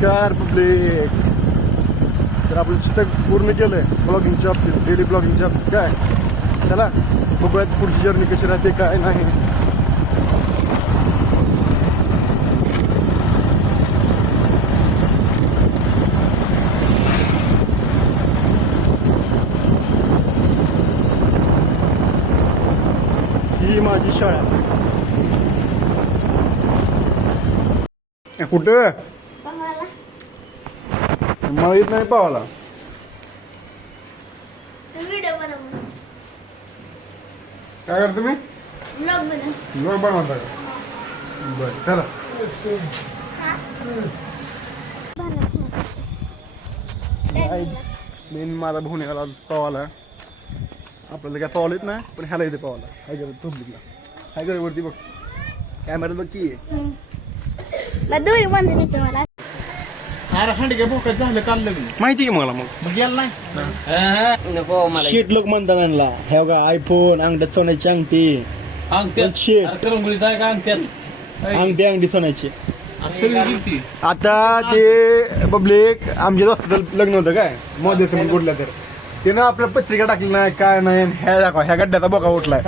नमस्कार पब्लिक. तर आपण चितक पूर्ण केलंय ब्लॉगिंगच्या बाबतीत, डेली ब्लॉगिंगच्या बाबतीत. काय चला बघूयात पुढची जर्नी कशी राहते काय नाही. ही माझी शाळा. कुठं मला येत नाही पावाला. काय करतो मी ब्लॉग बनवता का? बरं चला. मी माझा भाऊ निघाला पावाला. आपल्याला काय पावलं येत नाही पण ह्याला येते पावाला. काय करत पब्लिकला काय करत वरती बघ कॅमेरा बघ की झालं काल लग्न माहिती आहे मला. मग गेला नाही शेट लोक म्हणतात आणला हे बघा आयफोन, अंगठ्यात सोन्याची अंगठी, करंगुळीत आहे का अंगठ्यात अंगठी सोन्याची. सगळी आता ते पब्लिक आमच्या दोस्ताचं लग्न होतं काय मध्ये समोर कुठल्या तर त्यानं आपल्या पत्रिका टाकली नाही काय नाही. ह्या दाखवा ह्या गड्ड्याचा बोका उठलाय.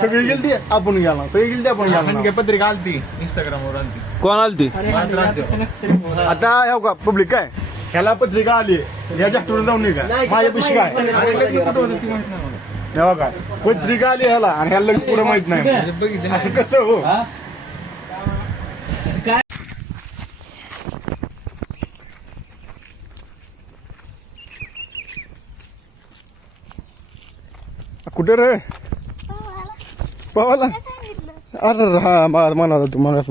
सगळी गेलती आपण गेला सगळी गेलती आपण गेला. पत्रिका आलती इंस्टाग्रामवर आलती. कोण आलती आता ह्या का पब्लिक काय ह्याला पत्रिका आली ह्या जागतून जाऊन नाही का माझ्या पैसे काय तेव्हा काय पत्रिका आली ह्याला आणि ह्याला पुढे माहित नाही. असं कसं हो. कुठे रे पावाला? अरे हा म्हणा तू मागास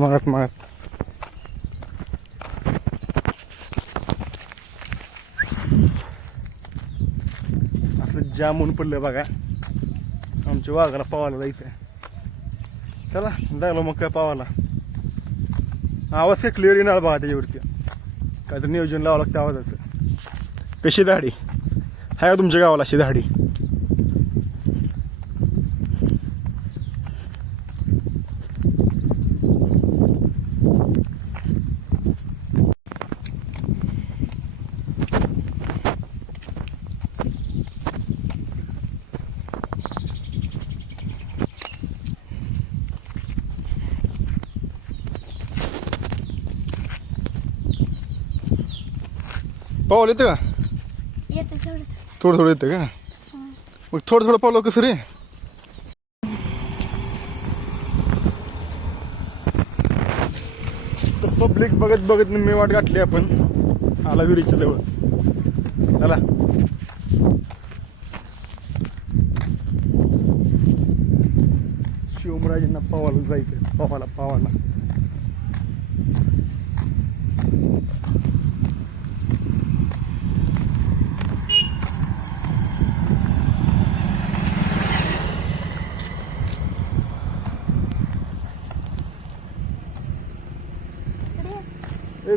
असं जामून पडलं बघा. आमच्या वाघाला पावाला जायचंय. चला जायला मग काय पावाला. आवाज काय क्लिअर येणार बघा त्याच्यावरती. काय तर नियोजन लावावं लागतं आवाजाचं. कशी झाडी आहे का तुमच्या गावाला अशी झाडी? पावलं येतं का? थोडं येतं का? मग थोडं पावलं कसं रे? तर पब्लिक बघत मी वाट गाठली. आपण आला विहिरीच्या जवळ. चला शिवमराजांना पावाला जायचं. पावाला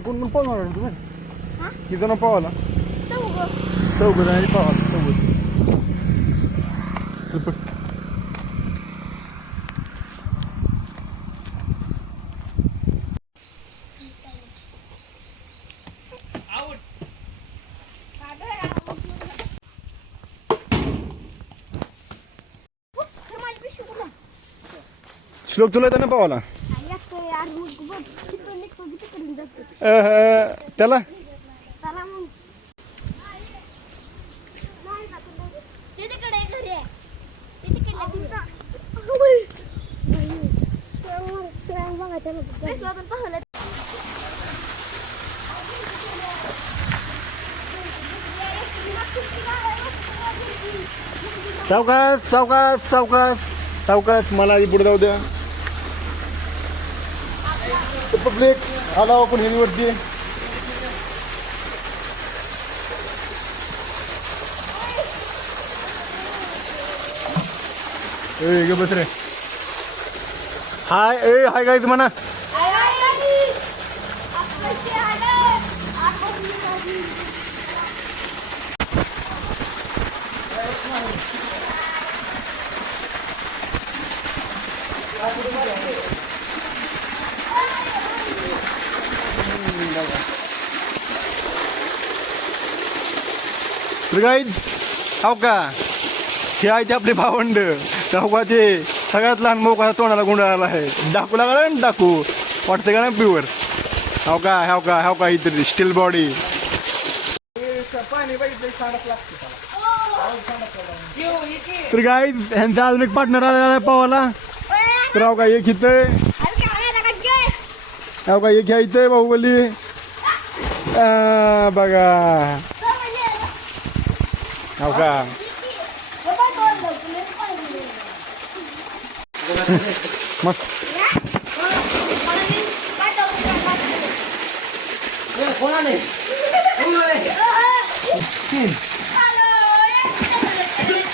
कोण पावणार तुम्ही किती जण पावाला? चौघ जण पावाला. श्लोक तुला येतं ना पावाला? त्याला सावकाश मला पुढे जाऊ द्या. पब्लिक आला आपण हिलवरती. गे बस रे. हाय गाईज म्हणा. तर गाईज हो का हे आहे ते आपले भावंड हो का ते सगळ्यात लहान मोका तोंडाला गुंडाळाला आहे डाकू लागला ना डाकू वाटतं का ना प्युअर हो का इथे स्टील बॉडी तर गाईज ह्यांचा अजून एक पार्टनर आलेला आहे पावाला तर हो का एक इथं हो का एक घ्यायचंय बाहुबली बघा हो का मस्त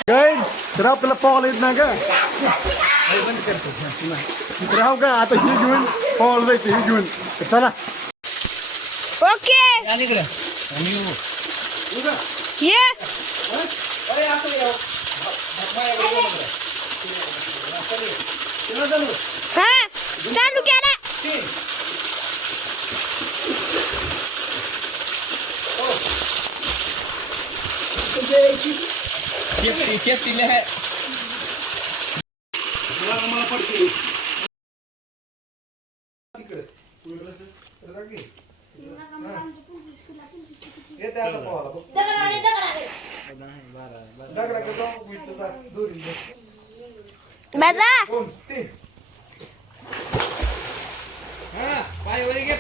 गाईज तर आपल्याला पावाला येत ना का तर हो का आता हे घेऊन पावाला जायचं हे घेऊन तर चला ओके ये हा चालू केला चेस्टीले आहे बाजा पाय वर घे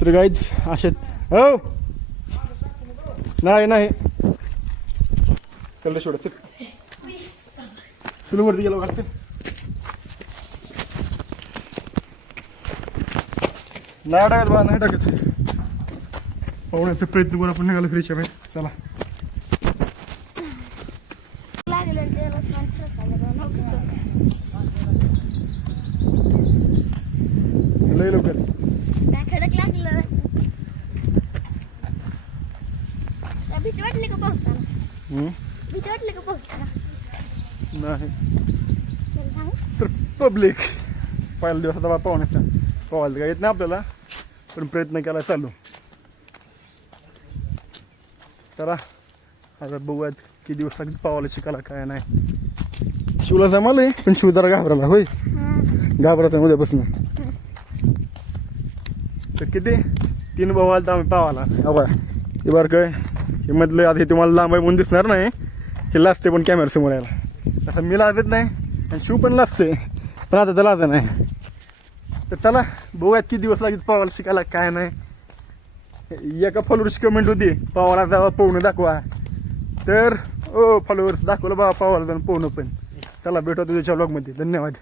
तर गाईज अशात हो नाही चल सोड चल वरती गेलो वाटतं नाही टाकत बा नाही टाकत पाहुण्याचा प्रयत्न करून आपण निघालो फ्रीच्या बाहेर चला लय लवकर खडक लागलं भीती वाटली का पावसाला भीती वाटली का पावसाला नाही तर पब्लिक पहिला दिवस आता पाहुण्याचा पाहायला काय येत नाही आपल्याला पण प्रयत्न केला चालू चला आता बघूयात किती दिवस लागतील पावाला शिकायला काय नाही शिवला जमालंय पण शिव जरा घाबराला होय घाबराचा उद्यापासून तर किती 3 भाऊ आला तर आम्ही पावाला बघा हे बरं काय हे मधलं आता हे तुम्हाला लांब आहे म्हणून दिसणार नाही हे लाजते पण कॅमेरा समोर यायला तसं मी लाजत नाही आणि शिव पण लाजते पण आता तर लाज नाही तर चला बघूयात किती दिवस लागेल पावाला शिकायला काय नाही एका फॉलोअर्सची कमेंट होती पावाला जावा पोहणं दाखवा तर ओ फॉलोअर्स दाखवलं बाबा पावाला जाऊन पोहणं पण चला भेटू तुझ्या ब्लॉगमध्ये धन्यवाद